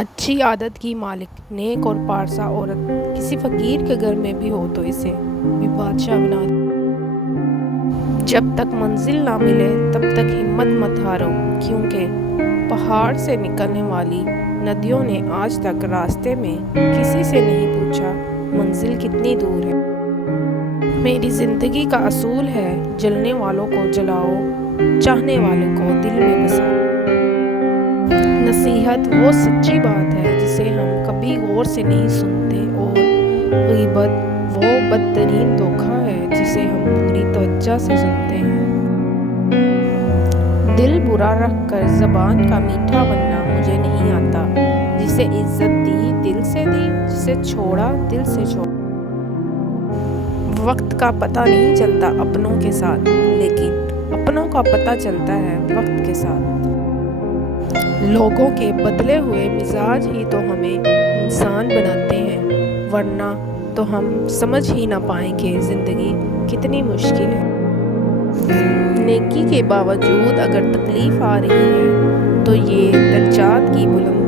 اچھی عادت کی مالک، نیک اور پارسا عورت کسی فقیر کے گھر میں بھی ہو تو اسے بھی بادشاہ بنا دے۔ جب تک منزل نہ ملے تب تک ہمت مت ہارو، کیونکہ پہاڑ سے نکلنے والی ندیوں نے آج تک راستے میں کسی سے نہیں پوچھا منزل کتنی دور ہے۔ میری زندگی کا اصول ہے جلنے والوں کو جلاؤ، چاہنے والوں کو دل میں بساؤ۔ نصیحت وہ سچی بات ہے جسے ہم کبھی غور سے نہیں سنتے، اور غیبت وہ بدترین دھوکہ ہے جسے ہم پوری توجہ سے سنتے ہیں۔ دل برا رکھ کر زبان کا میٹھا بننا مجھے نہیں آتا۔ جسے عزت دی دل سے دی، جسے چھوڑا دل سے چھوڑا۔ وقت کا پتہ نہیں چلتا اپنوں کے ساتھ، لیکن اپنوں کا پتہ چلتا ہے وقت کے ساتھ۔ لوگوں کے بدلے ہوئے مزاج ہی تو ہمیں انسان بناتے ہیں، ورنہ تو ہم سمجھ ہی نہ پائیں کہ زندگی کتنی مشکل ہے۔ نیکی کے باوجود اگر تکلیف آ رہی ہے تو یہ درجات کی بلندی